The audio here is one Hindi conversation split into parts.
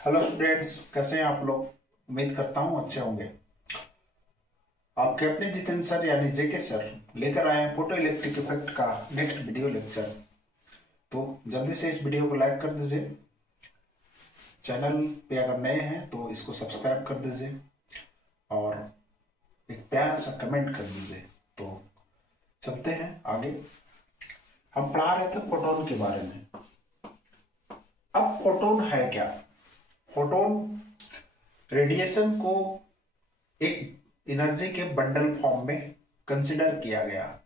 हेलो स्टूडेंट्स, कैसे हैं आप लोग। उम्मीद करता हूँ अच्छे होंगे। आपके अपने जितेंद्र सर यानी जेके सर लेकर आए हैं फोटो इलेक्ट्रिक इफेक्ट का नेक्स्ट वीडियो लेक्चर। तो जल्दी से इस वीडियो को लाइक कर दीजिए। चैनल पे अगर नए हैं तो इसको सब्सक्राइब कर दीजिए और एक प्यारा सा कमेंट कर दीजिए। तो चलते हैं आगे। हम पढ़ा रहे थे फोटोन के बारे में। अब फोटोन है क्या? फोटोन रेडिएशन को एक एनर्जी के बंडल फॉर्म में कंसिडर किया गया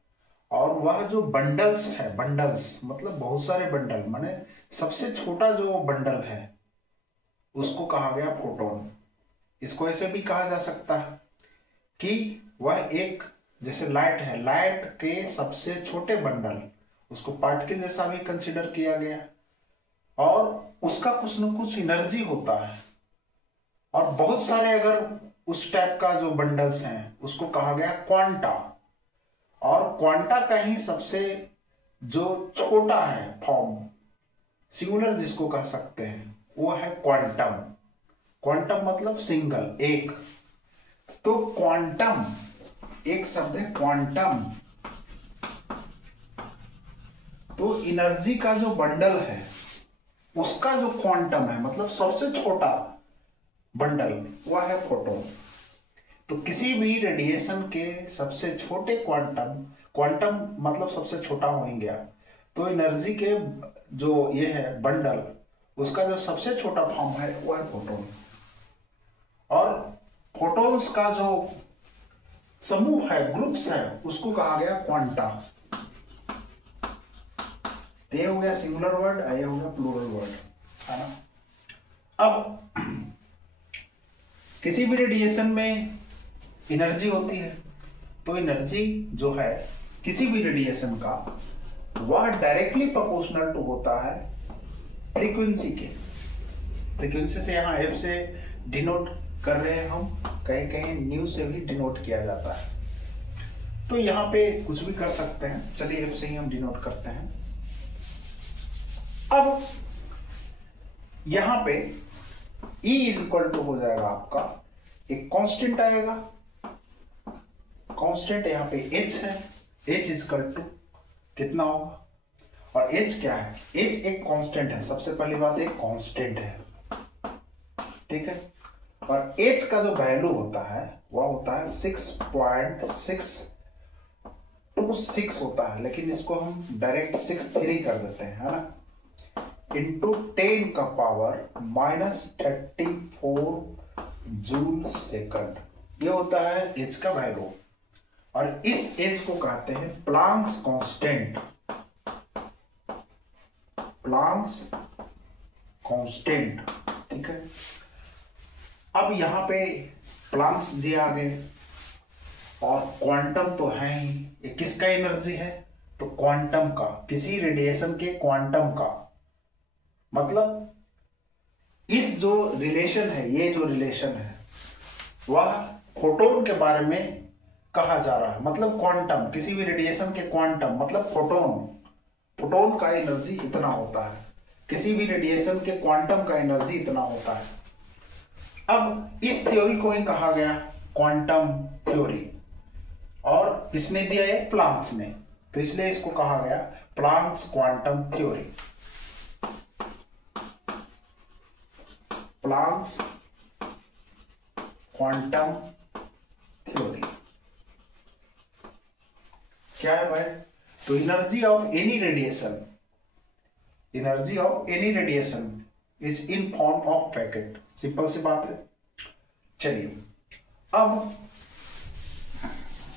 और वह जो बंडल्स है, बंडल्स मतलब बहुत सारे बंडल, माने सबसे छोटा जो बंडल है उसको कहा गया फोटोन। इसको ऐसे भी कहा जा सकता है कि वह एक, जैसे लाइट है, लाइट के सबसे छोटे बंडल, उसको पार्टिकल जैसा भी कंसिडर किया गया और उसका कुछ न कुछ एनर्जी होता है। और बहुत सारे अगर उस टाइप का जो बंडल्स हैं उसको कहा गया क्वांटा। और क्वांटा का ही सबसे जो छोटा है फॉर्म, सिंगुलर जिसको कह सकते हैं, वो है क्वांटम। क्वांटम मतलब सिंगल, एक। तो क्वांटम एक शब्द है, क्वांटम। तो एनर्जी का जो बंडल है उसका जो क्वांटम है, मतलब सबसे छोटा बंडल, वह है फोटोन। तो किसी भी रेडिएशन के सबसे छोटे क्वांटम, क्वांटम मतलब सबसे छोटा हो गया, तो एनर्जी के जो ये है बंडल, उसका जो सबसे छोटा फॉर्म है वो है फोटोन। और फोटॉन्स का जो समूह है, ग्रुप्स है, उसको कहा गया क्वांटा। ये हो गया सिंगुलर वर्ड, ये हो गया प्लूरल वर्ड, है ना। अब किसी भी रेडिएशन में एनर्जी होती है, तो एनर्जी जो है किसी भी रेडिएशन का, वह डायरेक्टली प्रोपोर्शनल टू होता है फ्रीक्वेंसी के। फ्रीक्वेंसी से यहाँ एफ से डिनोट कर रहे हैं हम, कहीं कहीं न्यू से भी डिनोट किया जाता है। तो यहाँ पे कुछ भी कर सकते हैं, चलिए एफ से ही हम डिनोट करते हैं। अब यहाँ पे E इज इक्वल टू हो जाएगा आपका, एक कांस्टेंट आएगा, कांस्टेंट यहाँ पे H है, H इज इक्वल टू कितना होगा, और H क्या है, H एक कांस्टेंट है, सबसे पहली बात एक कांस्टेंट है, ठीक है। और H का जो वैल्यू होता है वह होता है 6.626 होता है, लेकिन इसको हम डायरेक्ट 63 कर देते हैं, है ना, इंटू 10 का पावर -34 जूल सेकंड। ये होता है एच का वैल्यू। और इस एच को कहते हैं प्लांक्स कांस्टेंट, प्लांक्स कांस्टेंट, ठीक है। अब यहां पे प्लांक्स जी आ गए और क्वांटम तो है ही, ये किसका एनर्जी है, तो क्वांटम का, किसी रेडिएशन के क्वांटम का। मतलब इस जो रिलेशन है, ये जो रिलेशन है वह फोटोन के बारे में कहा जा रहा है। मतलब क्वांटम, किसी भी रेडिएशन के क्वांटम मतलब फोटोन, फोटोन का एनर्जी इतना होता है, किसी भी रेडिएशन के क्वांटम का एनर्जी इतना होता है। अब इस थ्योरी को ही कहा गया क्वांटम थ्योरी, और किसने दिया है, प्लांक्स ने, तो इसलिए इसको कहा गया Planck's quantum theory, Planck's quantum theory. क्या है भाई, तो energy of any radiation, energy of any radiation is in form of packet, simple सी बात है। चलिए अब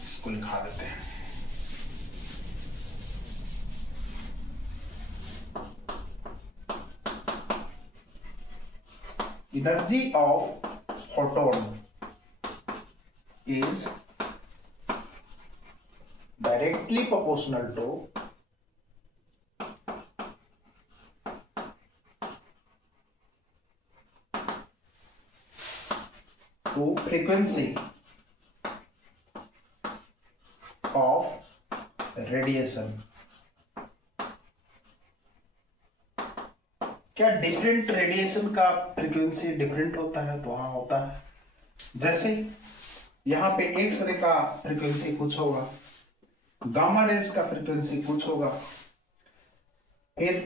इसको लिखा देते हैं। Energy of photon is directly proportional to frequency of radiation, क्या डिफरेंट रेडिएशन का फ्रीक्वेंसी डिफरेंट होता है? तो हाँ होता है। जैसे यहाँ पे एक्स रे का फ्रीक्वेंसी कुछ होगा, गामा रेज का फ्रीक्वेंसी कुछ होगा, फिर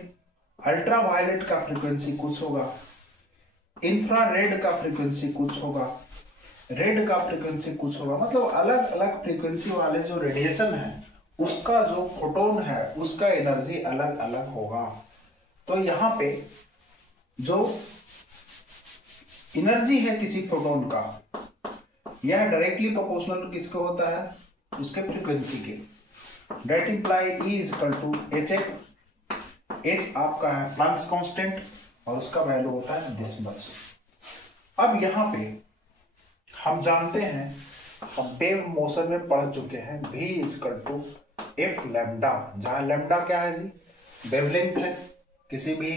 अल्ट्रावायलेट का फ्रीक्वेंसी कुछ होगा, इंफ्रारेड का फ्रीक्वेंसी कुछ होगा, रेड का फ्रीक्वेंसी कुछ होगा। मतलब अलग अलग फ्रीक्वेंसी वाले जो रेडिएशन है उसका जो फोटोन है उसका एनर्जी अलग अलग होगा। तो यहाँ पे जो एनर्जी है किसी फोटोन का यह डायरेक्टली प्रोपोर्शनल किसको होता है? उसके फ्रीक्वेंसी के। That imply E is equal to H H आपका है प्लैंक्स कांस्टेंट और उसका वैल्यू होता है डेसिमल्स। अब यहाँ पे हम जानते हैं, हम वेव मोशन में पढ़ चुके हैं v is equal to F lambda, जहां लैम्डा क्या है जी? वेवलेंथ है किसी भी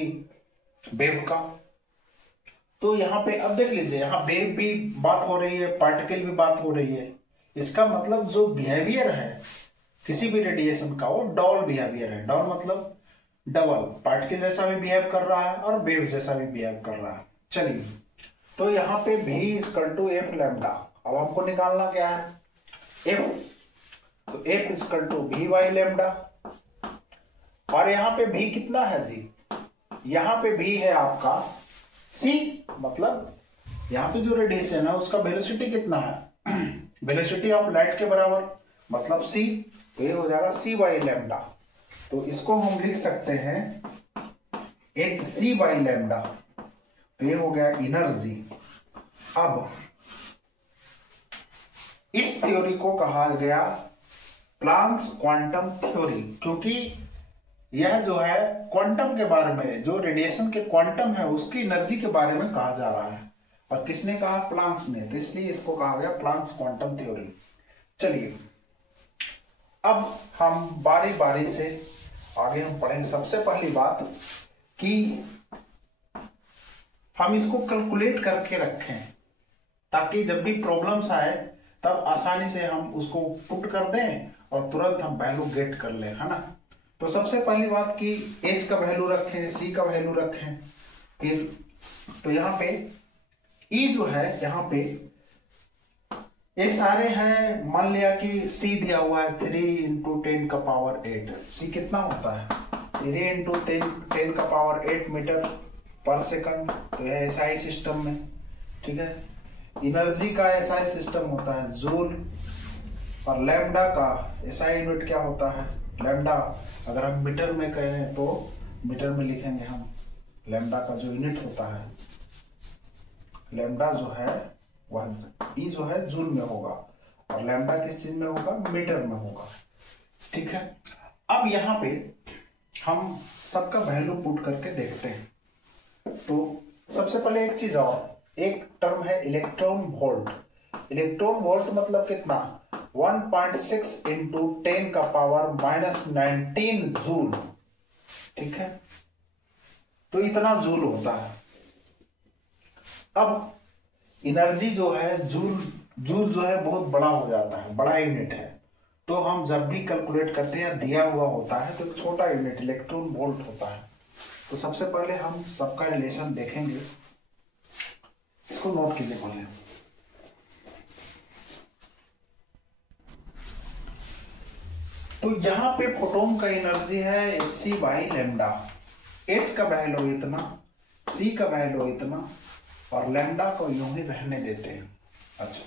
वेव का। तो यहाँ पे अब देख लीजिए, यहाँ वेव भी बात हो रही है, पार्टिकल भी बात हो रही है। इसका मतलब जो बिहेवियर है किसी भी रेडिएशन का वो डबल बिहेवियर है। डबल मतलब डबल, पार्टिकल जैसा भी बिहेव कर रहा है और वेव जैसा भी बिहेव कर रहा है। चलिए, तो यहाँ पे v is equal to F lambda. अब हमको निकालना क्या है? f, तो f is equal to V by lambda. और यहाँ पे v कितना है जी? यहाँ पे v है आपका c, मतलब यहाँ पे जो रेडिएशन है उसका वेलोसिटी कितना है? वेलोसिटी ऑफ लाइट के बराबर, मतलब c, तो ये हो जाएगा c बाई लैम्डा। तो इसको हम लिख सकते हैं hc बाई लैम्डा। तो ये हो गया एनर्जी। अब इस थ्योरी को कहा गया प्लैंक्स क्वांटम थ्योरी, क्योंकि यह जो है क्वांटम के बारे में, जो रेडिएशन के क्वांटम है उसकी एनर्जी के बारे में कहा जा रहा है। और किसने कहा? प्लैंक्स ने। तो इसलिए इसको कहा गया प्लैंक्स क्वांटम थ्योरी। चलिए, अब हम बारी बारी से आगे हम पढ़ेंगे। सबसे पहली बात कि हम इसको कैलकुलेट करके रखें ताकि जब भी प्रॉब्लम्स आए तब आसानी से हम उसको पुट कर दें और तुरंत हम वैल्यू गेट कर लें, है ना। तो सबसे पहली बात कि एच का वैल्यू रखें, सी का वैल्यू रखें। फिर तो यहाँ पे ई जो है, यहाँ पे ये सारे हैं। मान लिया कि सी दिया हुआ है 3 इंटू 10 का पावर 8। सी कितना होता है? 3 इंटू 10 का पावर 8 मीटर पर सेकंड। तो यह एसआई सिस्टम में, ठीक है। एनर्जी का एसआई सिस्टम होता है जूल, और लैम्डा का एसआई यूनिट क्या होता है? लैम्डा। अगर हम मीटर में कहें तो मीटर में लिखेंगे हम। लैम्डा का जो यूनिट होता है, लैम्डा जो है वह ई जो है जूल में होगा, और लैम्डा किस चीज में होगा? मीटर में होगा, ठीक है। अब यहाँ पे हम सबका वैल्यू पुट करके देखते हैं। तो सबसे पहले एक चीज और, एक टर्म है इलेक्ट्रॉन वोल्ट। इलेक्ट्रॉन वोल्ट मतलब कितना? 1.6 इंटू 10 का पावर -19 जूल, ठीक है। तो इतना जूल होता है। अब एनर्जी जो है जूल जो है बहुत बड़ा हो जाता है, बड़ा यूनिट है। तो हम जब भी कैलकुलेट करते हैं दिया हुआ होता है तो एक छोटा यूनिट इलेक्ट्रॉन वोल्ट होता है। तो सबसे पहले हम सबका रिलेशन देखेंगे, इसको नोट कीजिए पहले। तो यहाँ पे फोटोन का एनर्जी है hc बाई लैम्डा। h का वैल्यू इतना, c का वैल्यू इतना, और लैम्डा को यूं ही रहने देते हैं। अच्छा,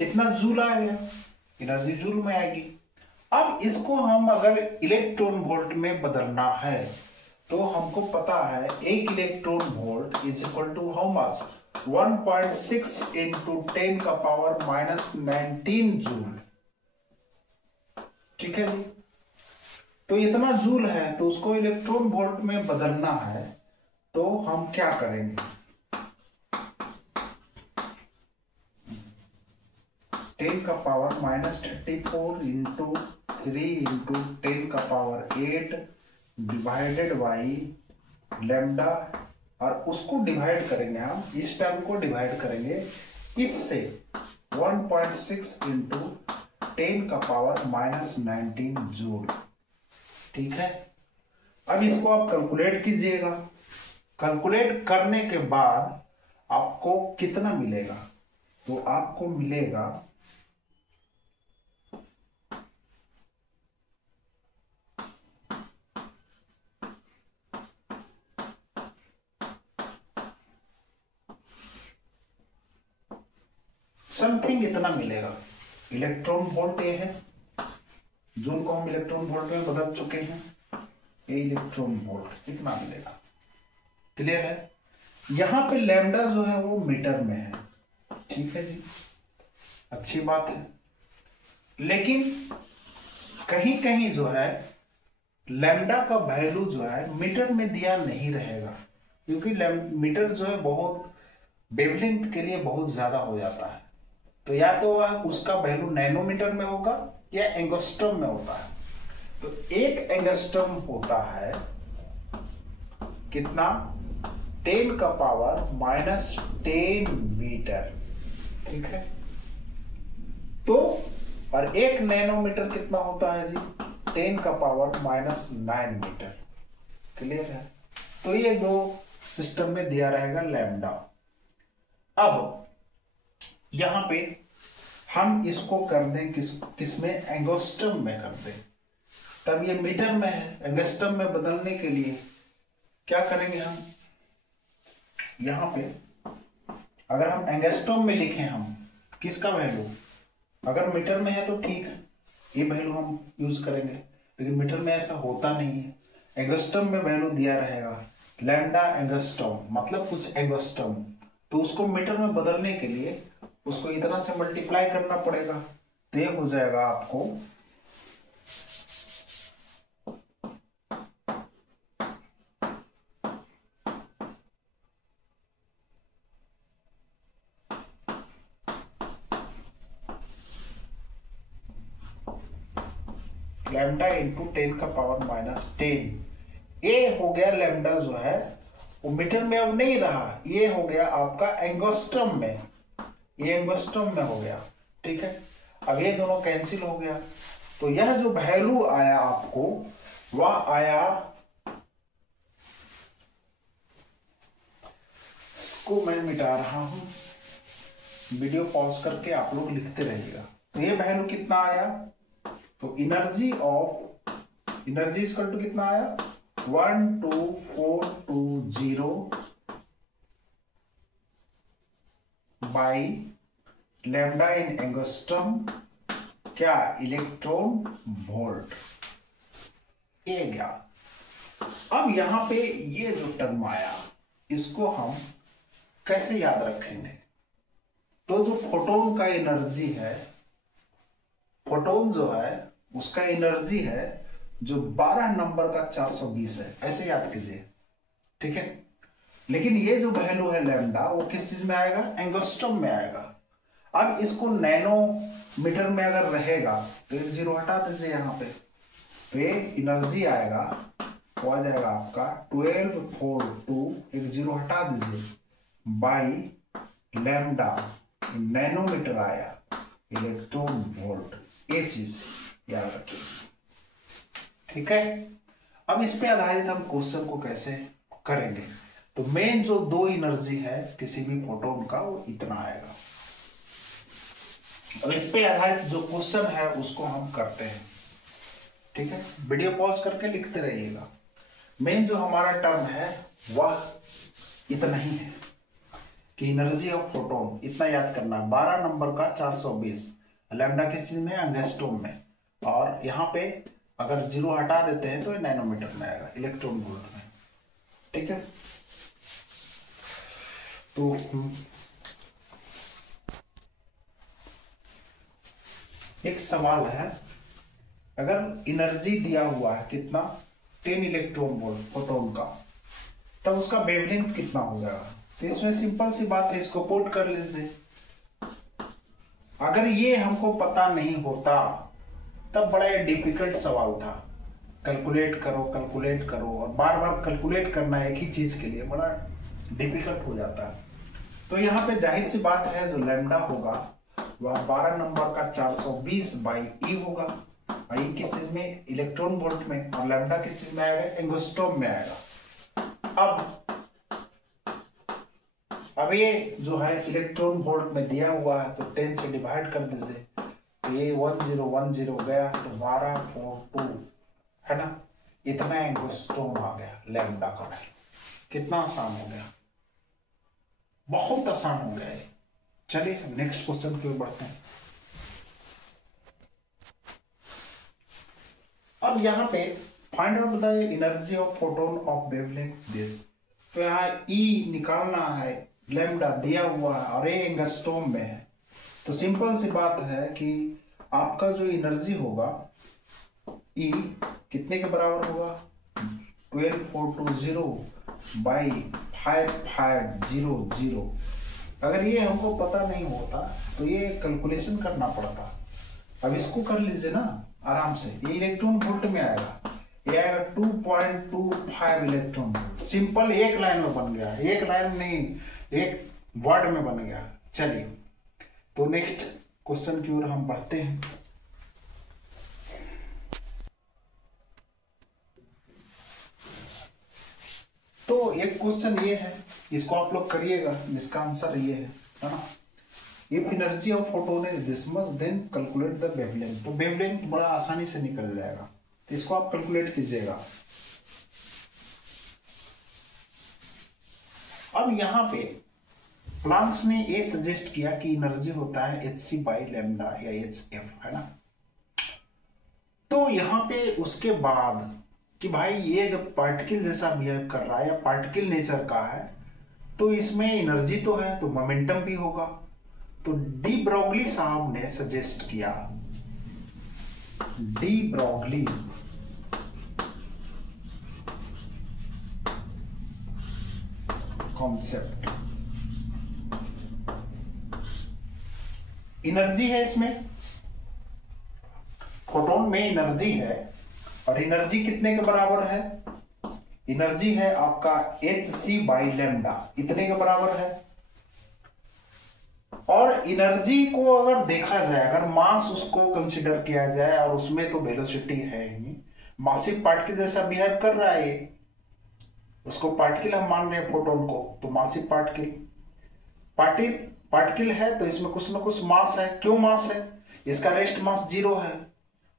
इतना जूल आएगा, एनर्जी जूल में आएगी। अब इसको हम अगर इलेक्ट्रॉन वोल्ट में बदलना है तो हमको पता है 1 electron volt is equal to how much? 1.6 into 10 का पावर -19 जूल, ठीक है जी। तो इतना जूल है, तो उसको इलेक्ट्रॉन वोल्ट में बदलना है तो हम क्या करेंगे? 10 का पावर -34 इंटू 3 इंटू 10 का पावर 8 डिवाइडेड बाई लैम्डा, और उसको डिवाइड करेंगे हम, इस टर्म को डिवाइड करेंगे इससे 1.6 इंटू 10 का पावर -19 जूल, ठीक है। अब इसको आप कैलकुलेट कीजिएगा। कैलकुलेट करने के बाद आपको कितना मिलेगा? तो आपको मिलेगा समथिंग इतना मिलेगा। इलेक्ट्रॉन वोल्ट ये है, जूल को हम इलेक्ट्रॉन वोल्ट में बदल चुके हैं, ये इलेक्ट्रॉन वोल्ट इतना मिलेगा। क्लियर है? यहां पे लैम्डा जो है वो मीटर में है। ठीक है जी, अच्छी बात है। लेकिन कहीं कहीं जो है लैम्डा का वैल्यू जो है मीटर में दिया नहीं रहेगा, क्योंकि मीटर जो है बहुत वेवलेंथ के लिए बहुत ज्यादा हो जाता है। तो या तो उसका वैल्यू नैनोमीटर में होगा या एंगस्ट्रम में होता है। तो एक एंगस्ट्रम होता है कितना? 10 का पावर -10 मीटर। ठीक है। तो और एक नैनोमीटर कितना होता है जी? 10 का पावर -9 मीटर। क्लियर है? तो ये दो सिस्टम में दिया रहेगा लैम्डा। अब यहां पे हम इसको कर दें किसमें? एंगस्ट्रम में कर दें। तब ये मीटर में है, एंगस्ट्रम में बदलने के लिए क्या करेंगे हम? यहां पे अगर हम एंगस्ट्रम में लिखें हम किसका वैल्यू, अगर मीटर में है तो ठीक है, ये वैल्यू हम यूज करेंगे, लेकिन मीटर में ऐसा होता नहीं है। एंगस्ट्रम में वैल्यू दिया रहेगा लैम्डा एंगस्ट्रम, मतलब कुछ एंगस्ट्रम। तो उसको मीटर में बदलने के लिए उसको इतना से मल्टीप्लाई करना पड़ेगा। तो ये हो जाएगा आपको लैम्डा इंटू 10 का पावर -10। ये हो गया लैम्डा जो है वो मीटर में अब नहीं रहा, ये हो गया आपका एंगस्ट्रम में, ये एंगस्ट्रम में हो गया। ठीक है। अब ये दोनों कैंसिल हो गया, तो यह जो वैल्यू आया आपको वह आया, इसको मैं मिटा रहा हूं, वीडियो पॉज करके आप लोग लिखते रहिएगा। तो ये वैल्यू कितना आया? तो एनर्जी इक्वल टू कितना आया? 12420 बाई लैम्डा इन एंगस्ट्रम, क्या? Electron volt. ये गया। अब यहां पे ये जो टर्म आया इसको हम कैसे याद रखेंगे? तो जो फोटोन का एनर्जी है, फोटोन जो है उसका एनर्जी है जो 12 नंबर का 420 है, ऐसे याद कीजिए। ठीक है। लेकिन ये जो वैल्यू है लैम्डा वो किस चीज में आएगा? एंगस्ट्रम में आएगा। अब इसको नैनोमीटर में अगर रहेगा तो एक जीरो हटा दीजिए यहाँ पे, तो ये एनर्जी आएगा, वो आ जाएगा आपका 1242, एक जीरो हटा दीजिए, बाई लैम्डा नैनोमीटर आया इलेक्ट्रॉन वोल्ट। ये चीज याद रखिए। ठीक है। अब इस पे आधारित हम क्वेश्चन को कैसे करेंगे? तो मेन जो दो एनर्जी है किसी भी फोटोन का वो इतना आएगा। अब इस पे आधारित जो क्वेश्चन है उसको हम करते हैं। ठीक है। वीडियो पॉज करके लिखते रहिएगा। मेन जो हमारा टर्म है वह इतना ही है कि एनर्जी ऑफ फोटोन इतना याद करना है, 12 नंबर का 420। लैम्डा किस चीज में? एंगस्ट्रॉम में। और यहाँ पे अगर जीरो हटा देते हैं तो ये नैनोमीटर में आएगा, इलेक्ट्रॉन वोल्ट में। ठीक है। तो एक सवाल है, अगर एनर्जी दिया हुआ है कितना? 10 इलेक्ट्रॉन वोल्ट फोटोन का, तब उसका वेवलेंथ कितना हो जाएगा? तो इसमें सिंपल सी बात है, इसको पुट कर लीजिए। अगर ये हमको पता नहीं होता तब बड़ा डिफिकल्ट सवाल था, कैलकुलेट करो और बार बार कैलकुलेट करना एक ही चीज के लिए बड़ा डिफिकल्ट हो जाता है। तो यहाँ पे जाहिर सी बात है जो लैम्डा होगा वह 12 नंबर का 420 बाई ई होगा। ई किस चीज में? इलेक्ट्रॉन वोल्ट में। और लैम्डा किस चीज में आएगा? एंगस्ट्रॉम में आएगा। अब अब ये जो है इलेक्ट्रॉन वोल्ट में दिया हुआ है, तो 10 से डिवाइड कर दीजिए, तो ये 1010 गया, तो 1242 है ना, इतना एंगस्ट्रॉम आ गया लैम्डा का वैल्यू। कितना आसान हो गया, बहुत आसान हो गया है। चलिए नेक्स्ट क्वेश्चन की ओर बढ़ते हैं। अब यहाँ पे find out the energy of photon of wavelength this, तो यहाँ ई निकालना है, लैम्डा दिया हुआ है और ये एंगस्ट्रॉम में है। तो सिंपल सी बात है कि आपका जो एनर्जी होगा ई कितने के बराबर होगा, 12420 बाई 5500। अगर ये हमको पता नहीं होता तो ये कैलकुलेशन करना पड़ता। अब इसको कर लीजिए ना आराम से, ये इलेक्ट्रॉन वोल्ट में आएगा, ये आएगा 2.25 इलेक्ट्रॉन वोल्ट। सिंपल एक लाइन में बन गया, एक लाइन नहीं एक वर्ड में बन गया। चलिए तो नेक्स्ट क्वेश्चन की ओर हम बढ़ते हैं। तो एक क्वेश्चन ये है, इसको आप लोग करिएगा, जिसका आंसर ये है ना, if energy of photon is this much then calculate the wavelength. तो वेवलेंथ बड़ा आसानी से निकल जाएगा, तो इसको आप कैलकुलेट कीजिएगा। अब यहाँ पे प्लांक्स ने ये सजेस्ट किया कि एनर्जी होता है hc बाई लैम्डा या hf, है ना। तो यहाँ पे उसके बाद कि भाई ये जब पार्टिकल जैसा बिहेव कर रहा है या पार्टिकल नेचर का है, तो इसमें एनर्जी तो है, तो मोमेंटम भी होगा। तो डी ब्रॉगली साहब ने सजेस्ट किया, डी ब्रॉगली कॉन्सेप्ट, एनर्जी है इसमें, फोटोन में एनर्जी है, और एनर्जी कितने के बराबर है, एनर्जी है आपका hc बाई लैम्डा, इतने के बराबर है। और एनर्जी को अगर देखा जाए, अगर मास उसको कंसीडर किया जाए, और उसमें तो वेलोसिटी है ही, मासिव पार्टिकल जैसा बिहेव कर रहा है ये, उसको पार्टिकल हम मान रहे हैं फोटोन को, तो मासिव पार्टिकल है, तो इसमें कुछ ना कुछ मास है। क्यों मास है, इसका रेस्ट मास 0 है,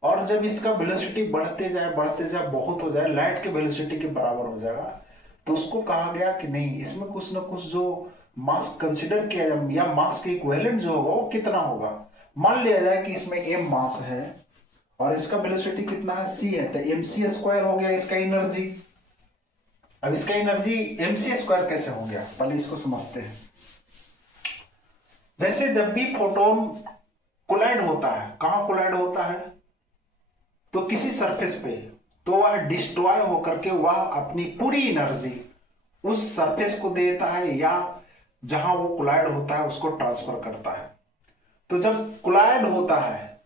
और जब इसका वेलोसिटी बढ़ते जाए बहुत हो जाए, लाइट के वेलोसिटी के बराबर हो जाएगा, तो उसको कहा गया कि नहीं, इसमें कुछ ना कुछ जो मास कंसीडर किया जाए, या मास के इक्विवेलेंट जो होगा वो कितना होगा। मान लिया जाए कि इसमें m मास है और इसका वेलोसिटी कितना है, c है, तो mc² हो गया इसका एनर्जी। अब इसका एनर्जी mc² कैसे हो गया, पहले इसको समझते हैं। जैसे जब भी फोटोन कोलाइड होता है, कहां कोलाइड होता है, तो किसी सरफेस पे, तो वह डिस्ट्रॉय होकर के वह अपनी पूरी एनर्जी उस सरफेस को देता है, या जहां वो कोलाइड होता है उसको ट्रांसफर करता है। तो जब कोलाइड होता है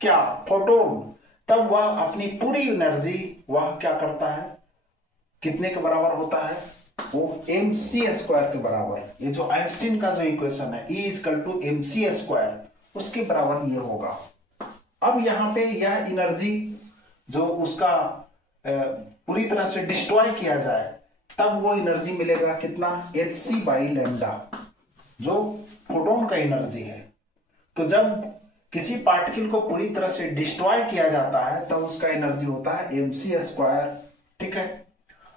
क्या फोटोन, तब वह अपनी पूरी एनर्जी वह क्या करता है, कितने के बराबर होता है, वो mc² के बराबर। ये जो आइंस्टीन का जो इक्वेशन है E = mc², उसके बराबर ये होगा। अब यहाँ पे यह एनर्जी जो उसका पूरी तरह से डिस्ट्रॉय किया जाए, तब वो एनर्जी मिलेगा कितना, hc बाई लैम्डा, जो फोटोन का एनर्जी है। तो जब किसी पार्टिकल को पूरी तरह से डिस्ट्रॉय किया जाता है, तब उसका एनर्जी होता है mc², ठीक है।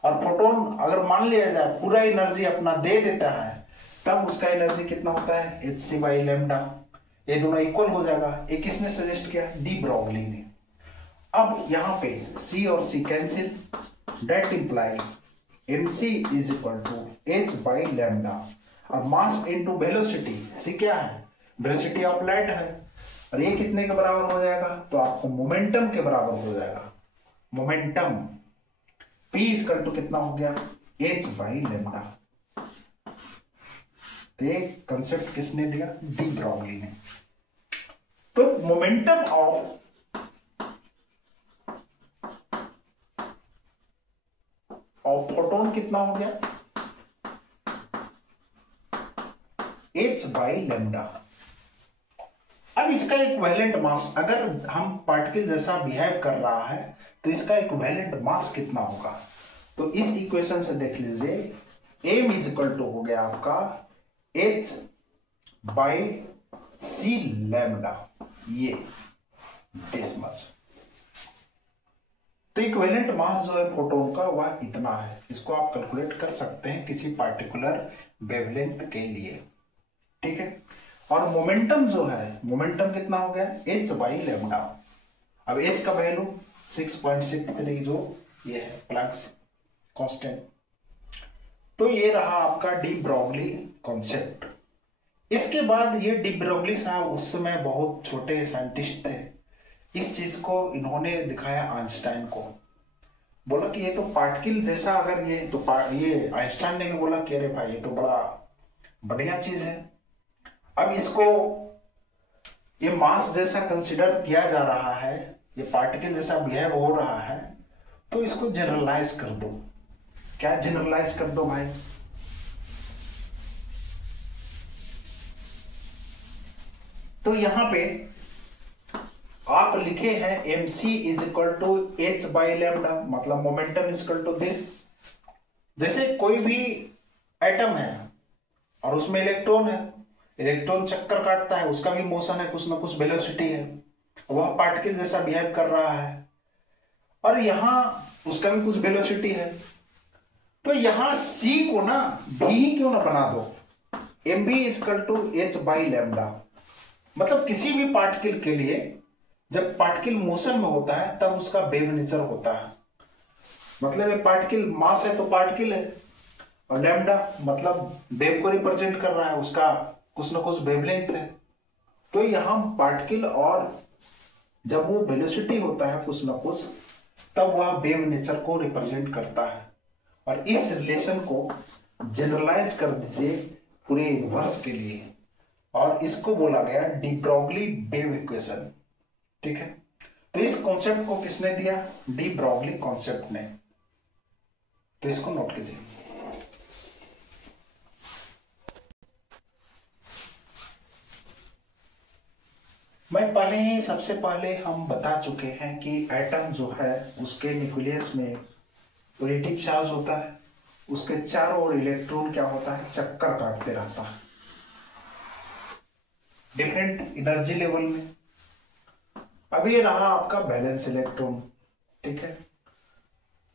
और फोटोन अगर मान लिया जाए पूरा एनर्जी अपना दे देता है, तब उसका एनर्जी कितना होता है, hc बाई लैम्डा। ये दोनों इक्वल हो जाएगा। ये किसने सजेस्ट किया, डी ब्रॉगली ने। अब यहाँ पे c और c cancel, that imply mc = h by lambda. अब मास इनटू वेलोसिटी, c क्या है, वेलोसिटी ऑफ लाइट है, और ये कितने के बराबर हो जाएगा, तो आपको मोमेंटम के बराबर हो जाएगा। मोमेंटम p = कितना हो गया, h बाई लैम्डा। तो ये कंसेप्ट किसने दिया, डी ब्रॉगली ने। तो मोमेंटम ऑफ फोटोन कितना हो गया, h बाई लैम्डा। अब इसका इक्विवेलेंट मास, अगर हम पार्टिकल जैसा बिहेव कर रहा है, तो इसका इक्विवेलेंट मास कितना होगा। तो इस इक्वेशन से देख लीजिए, m = हो गया आपका H/c लैम्डा, ये दिस मच। तो इक्विवेलेंट मास जो है प्रोटॉन का वह इतना है। इसको आप कैलकुलेट कर सकते हैं किसी पार्टिकुलर वेवलेंथ के लिए, ठीक है। और मोमेंटम जो है, मोमेंटम कितना हो गया, h/λ। अब h का वैल्यू 6.63 जो ये है प्लस कांस्टेंट। तो ये रहा आपका डी ब्रॉगली कॉन्सेप्ट। इसके बाद ये डी ब्रॉगली साहब उस समय बहुत छोटे साइंटिस्ट थे। इस चीज को इन्होंने दिखाया आइंस्टाइन को, बोला कि ये तो पार्टिकल जैसा, अगर ये तो ये आइंस्टाइन ने भी बोला कि अरे भाई ये तो बड़ा बढ़िया चीज है। अब इसको ये मास जैसा कंसिडर किया जा रहा है, ये पार्टिकल जैसा बिहेव हो रहा है, तो इसको जनरलाइज कर दो। क्या जनरलाइज कर दो भाई, तो यहां पे आप लिखे हैं mc is equal to h/λ, मतलब momentum is equal to this. जैसे कोई भी एटम है और उसमें इलेक्ट्रॉन है, इलेक्ट्रॉन चक्कर काटता है, उसका भी मोशन है, कुछ ना कुछ वेलोसिटी है, वह पार्टिकल जैसा बिहेव कर रहा है, और यहां उसका भी कुछ वेलोसिटी है। तो यहां c को ना b क्यों ना बना दो, mb is equal to h/λ। मतलब किसी भी पार्टिकल के लिए जब पार्टिकल मोशन में होता है तब उसका वेव नेचर होता है। मतलब ये पार्टिकल मास है तो पार्टिकल है, और लैम्डा मतलब वेव को रिप्रेजेंट कर रहा है, उसका कुछ ना कुछ वेवलेंथ है। तो यहां पार्टिकल और जब वो वेलोसिटी होता है कुछ ना कुछ, तब वह वेव नेचर को रिप्रेजेंट करता है। और इस रिलेशन को जनरलाइज कर दीजिए पूरे यूनिवर्स के लिए, और इसको बोला गया डी ब्रॉगली वेव इक्वेशन, ठीक है। तो इस कॉन्सेप्ट को किसने दिया, डी ब्रॉगली कॉन्सेप्ट ने। तो इसको नोट कीजिए। मैं पहले ही सबसे पहले हम बता चुके हैं कि एटम जो है उसके न्यूक्लियस में पॉजिटिव चार्ज होता है, उसके चारों ओर इलेक्ट्रॉन क्या होता है, चक्कर काटते रहता है डिफरेंट एनर्जी लेवल में। अब ये रहा आपका बैलेंस इलेक्ट्रॉन, ठीक है।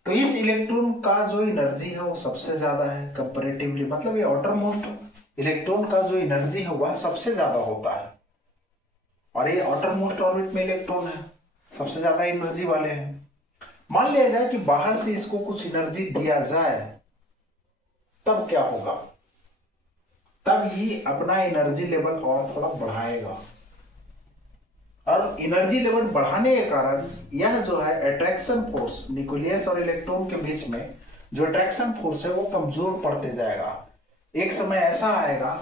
तो इस इलेक्ट्रॉन का जो एनर्जी है वो सबसे ज्यादा है कंपैरेटिवली, मतलब ये आउटर मोस्ट इलेक्ट्रॉन का जो एनर्जी है वह सबसे ज्यादा होता है, और ये आउटर मोस्ट ऑर्बिट में इलेक्ट्रॉन है, सबसे ज्यादा एनर्जी वाले हैं। मान लिया जाए कि बाहर से इसको कुछ एनर्जी दिया जाए, तब क्या होगा, तब ये अपना एनर्जी लेवल और थोड़ा बढ़ाएगा, और एनर्जी लेवल बढ़ाने के कारण यह जो है अट्रैक्शन फोर्स न्यूक्लियस और इलेक्ट्रॉन के बीच में जो अट्रैक्शन फोर्स है वो कमजोर पड़ते जाएगा। एक समय ऐसा आएगा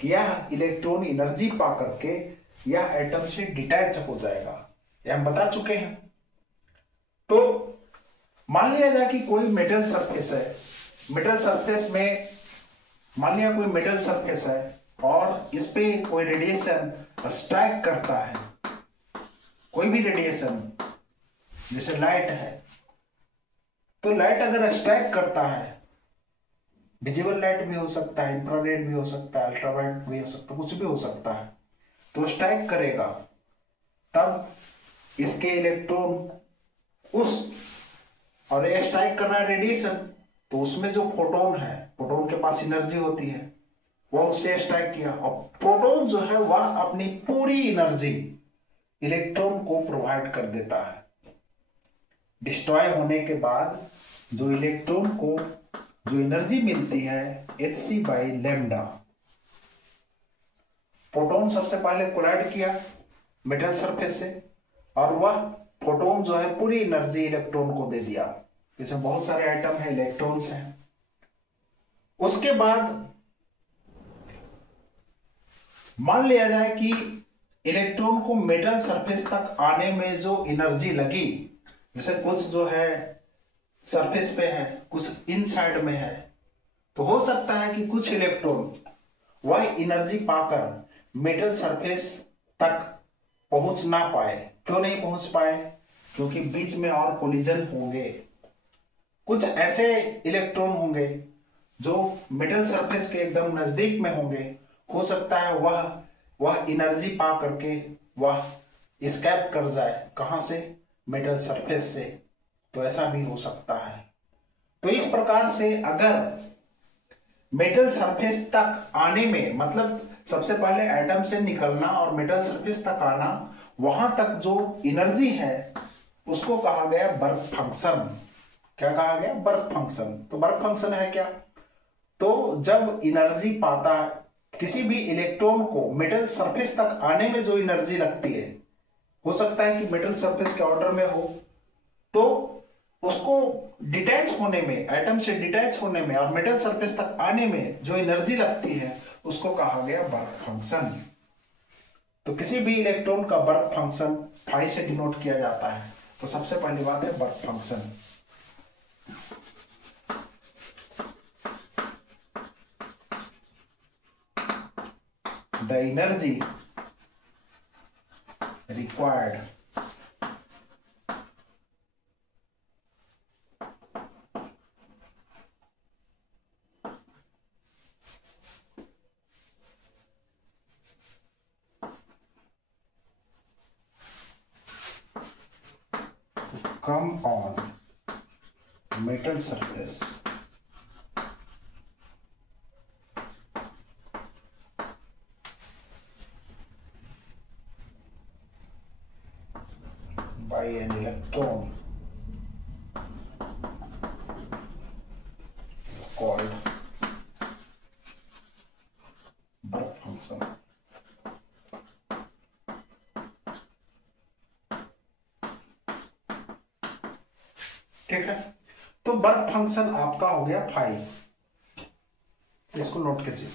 कि यह इलेक्ट्रॉन एनर्जी पा करके यह एटम से डिटैच हो जाएगा, यह हम बता चुके हैं। तो मान लिया जाए कि कोई मेटल सरफेस है, मेटल सरफेस में मान लिया कोई मेटल सरफेस है और इस पे कोई रेडिएशन स्ट्राइक करता है, कोई भी रेडिएशन, जैसे लाइट है, तो लाइट अगर स्ट्राइक करता है, विजिबल लाइट भी हो सकता है, इंफ्रारेड भी हो सकता है, अल्ट्रावायलेट भी हो सकता है, कुछ भी हो सकता है, तो स्ट्राइक करेगा, तब इसके इलेक्ट्रॉन उस, और ये स्ट्राइक कर रहा है रेडिएशन, तो उसमें जो फोटोन है, फोटोन के पास एनर्जी होती है, वह उससे स्ट्राइक किया, और प्रोटॉन जो है वह अपनी पूरी एनर्जी इलेक्ट्रॉन को प्रोवाइड कर देता है। डिस्ट्रॉय होने के बाद जो इलेक्ट्रॉन को जो एनर्जी मिलती है hc/λ, प्रोटॉन सबसे पहले कोलाइड किया मेटल सरफेस से, और वह प्रोटॉन जो है पूरी एनर्जी इलेक्ट्रॉन को दे दिया। इसमें बहुत सारे एटम है, इलेक्ट्रॉन्स हैं। उसके बाद मान लिया जाए कि इलेक्ट्रॉन को मेटल सरफेस तक आने में जो एनर्जी लगी, जैसे कुछ जो है सरफेस पे है, कुछ इनसाइड में है, तो हो सकता है कि कुछ इलेक्ट्रॉन वह एनर्जी पाकर मेटल सरफेस तक पहुंच ना पाए। क्यों नहीं पहुंच पाए, क्योंकि बीच में और कोलिजन होंगे, कुछ ऐसे इलेक्ट्रॉन होंगे जो मेटल सरफेस के एकदम नजदीक में होंगे हो सकता है वह एनर्जी पा करके वह एस्केप कर जाए, कहां से, मेटल सरफेस से, तो ऐसा भी हो सकता है। तो इस प्रकार से अगर मेटल सरफेस तक आने में, मतलब सबसे पहले एटम से निकलना और मेटल सरफेस तक आना, वहां तक जो एनर्जी है उसको कहा गया वर्क फंक्शन। क्या कहा गया? Work function. तो वर्क फंक्शन है क्या? तो जब एनर्जी पाता है किसी भी इलेक्ट्रॉन को मेटल सरफेस तक आने में जो एनर्जी लगती है, हो सकता है कि मेटल सरफेस के ऑर्डर में हो, तो उसको डिटैच होने में, एटम से डिटैच होने में और मेटल सरफेस तक आने में जो एनर्जी लगती है उसको कहा गया वर्क फंक्शन। तो किसी भी इलेक्ट्रॉन का वर्क फंक्शन फाई से डिनोट किया जाता है। तो सबसे पहली बात है work function. The energy required come on metal surface by an electron is called work function। ठीक है, तो वर्क फंक्शन आपका हो गया फाई, इसको नोट कीजिए।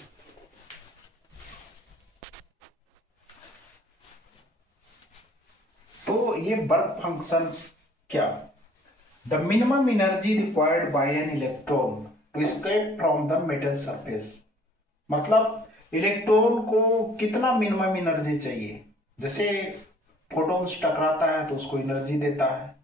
तो ये वर्क फंक्शन क्या? The minimum energy required by an electron to escape from the metal surface. मतलब इलेक्ट्रॉन को कितना मिनिमम एनर्जी चाहिए? जैसे फोटॉन्स टकराता है तो उसको एनर्जी देता है,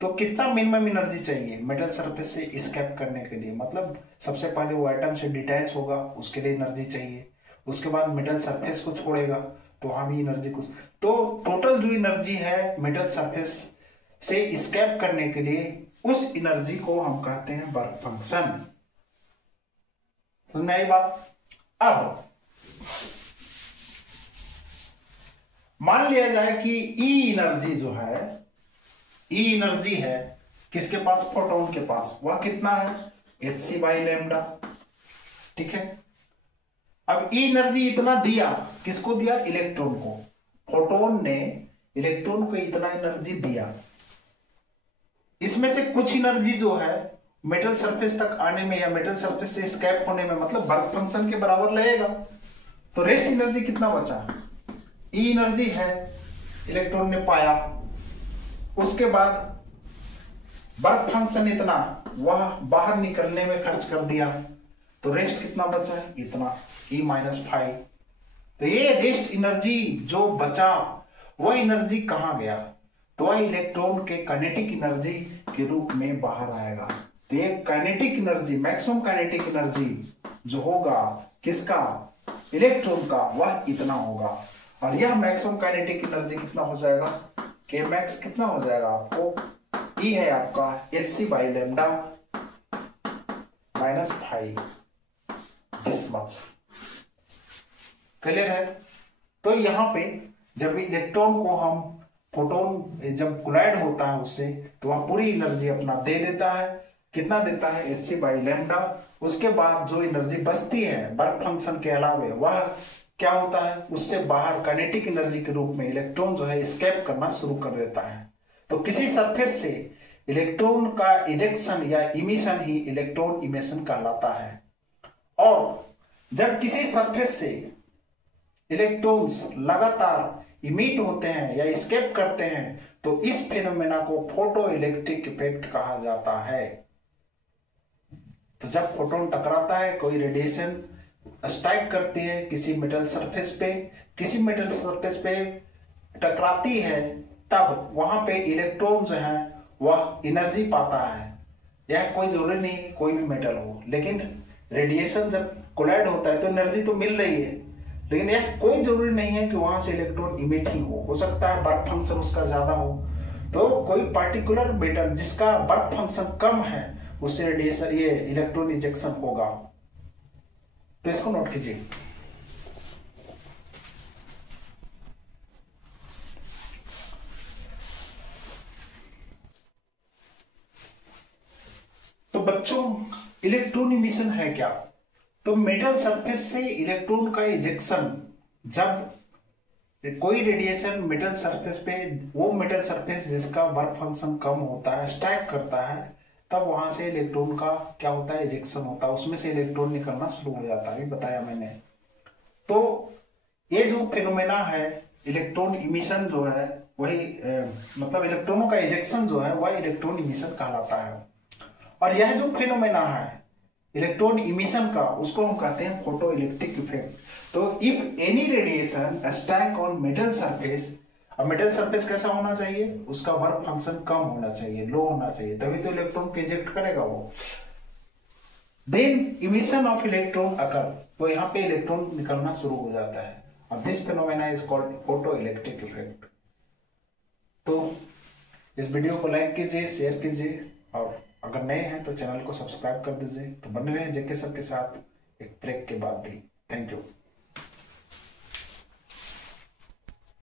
तो कितना मिनिमम एनर्जी चाहिए मेटल सरफेस से एस्केप करने के लिए? मतलब सबसे पहले वो एटम से डिटैच होगा, उसके लिए एनर्जी चाहिए, उसके बाद मेटल सरफेस को छोड़ेगा तो वहां भी एनर्जी कुछ, तो टोटल जो एनर्जी है मेटल सरफेस से एस्केप करने के लिए, उस एनर्जी को हम कहते हैं वर्क फंक्शन। समझ में आई बात? अब मान लिया जाए कि ई एनर्जी जो है, ई एनर्जी है किसके पास? फोटोन के पास। वह कितना है? hc/λ। ठीक है, अब ई एनर्जी इतना दिया, किसको दिया? इलेक्ट्रॉन को। फोटोन ने इलेक्ट्रॉन को इतना एनर्जी दिया, इसमें से कुछ एनर्जी जो है मेटल सरफेस तक आने में या मेटल सरफेस से एस्केप होने में, मतलब वर्क फंक्शन के बराबर लगेगा। तो रेस्ट एनर्जी कितना बचा? ई एनर्जी है, इलेक्ट्रॉन ने पाया, उसके बाद वर्क फंक्शन इतना वह बाहर निकलने में खर्च कर दिया, तो रेस्ट कितना बचा है? इतना, E-5। तो ये रेस्ट एनर्जी जो बचा, वह एनर्जी कहां गया? तो वह इलेक्ट्रॉन के काइनेटिक एनर्जी के रूप में बाहर आएगा। तो ये kinetic energy, maximum kinetic energy जो होगा किसका? इलेक्ट्रॉन का, वह इतना होगा। और यह मैक्सिमम काइनेटिक एनर्जी कितना हो जाएगा? के मैक्स कितना हो जाएगा आपको? E है आपका hc/λ minus 5 this much. Clear है? तो यहां पे जब इलेक्ट्रॉन को हम, फोटोन जब कोलाइड होता है उससे, तो वह पूरी एनर्जी अपना दे देता है। कितना देता है? hc/λ। उसके बाद जो एनर्जी बचती है वर्क फंक्शन के अलावे, वह क्या होता है? उससे बाहर काइनेटिक एनर्जी के रूप में इलेक्ट्रॉन जो है एस्केप करना शुरू कर देता है। तो किसी सरफेस से इलेक्ट्रॉन का इजेक्शन या इमिशन ही इलेक्ट्रॉन इमिशन कहलाता है। और जब किसी सरफेस से इलेक्ट्रॉन्स लगातार इमिट होते हैं या एस्केप करते हैं, तो इस फेनोमेना को फोटो इलेक्ट्रिक इफेक्ट कहा जाता है। तो जब फोटोन टकराता है, कोई रेडिएशन स्ट्राइक करती है किसी मेटल सरफेस पे, किसी मेटल सरफेस पे टकराती है, तब वहां पे इलेक्ट्रॉन जो है वह एनर्जी पाता है। यह कोई जरूरी नहीं कोई भी मेटल हो, लेकिन रेडिएशन जब कोलाइड होता है तो एनर्जी तो मिल रही है। लेकिन यह कोई जरूरी नहीं है कि वहां से इलेक्ट्रॉन इमिट ही हो सकता है वर्क फंक्शन उसका ज्यादा हो। तो कोई पार्टिकुलर मेटल जिसका वर्क फंक्शन कम है उससे रेडिएशन ये इलेक्ट्रॉन इजेक्शन होगा। तो इसको नोट कीजिए। तो बच्चों इलेक्ट्रॉन इमिशन है क्या? तो मेटल सरफेस से इलेक्ट्रॉन का इजेक्शन, जब कोई रेडिएशन मेटल सरफेस पे, वो मेटल सरफेस जिसका वर्क फंक्शन कम होता है, स्टैक करता है, तब वहां से इलेक्ट्रॉन का क्या होता है, इजेक्शन होता है, उसमें से इलेक्ट्रॉन निकलना शुरू हो जाता है, बताया मैंने। तो ये जो फिनोमेना है इलेक्ट्रॉन इमिशन जो है वही मतलब इलेक्ट्रॉनों का इजेक्शन जो है वह इलेक्ट्रॉन इमिशन कहलाता है। और यह जो फिनोमेना है इलेक्ट्रॉन इमिशन का, उसको हम कहते हैं फोटो इलेक्ट्रिक इफेक्ट। तो if any radiation stack on metal surface, अब मेटल सरफेस कैसा होना चाहिए, उसका वर्क फंक्शन कम होना चाहिए, लो होना चाहिए, तभी तो इलेक्ट्रॉन को इजेक्ट करेगा वो। देन इमिशन ऑफ इलेक्ट्रॉन अकर, तो यहाँ पे इलेक्ट्रॉन निकलना शुरू हो जाता है। अब this phenomena is called photo electric effect. तो इस वीडियो को लाइक कीजिए, शेयर कीजिए, और अगर नए हैं तो चैनल को सब्सक्राइब कर दीजिए। तो बने रहे जेके सर के साथ एक ब्रेक के बाद भी। Thank you.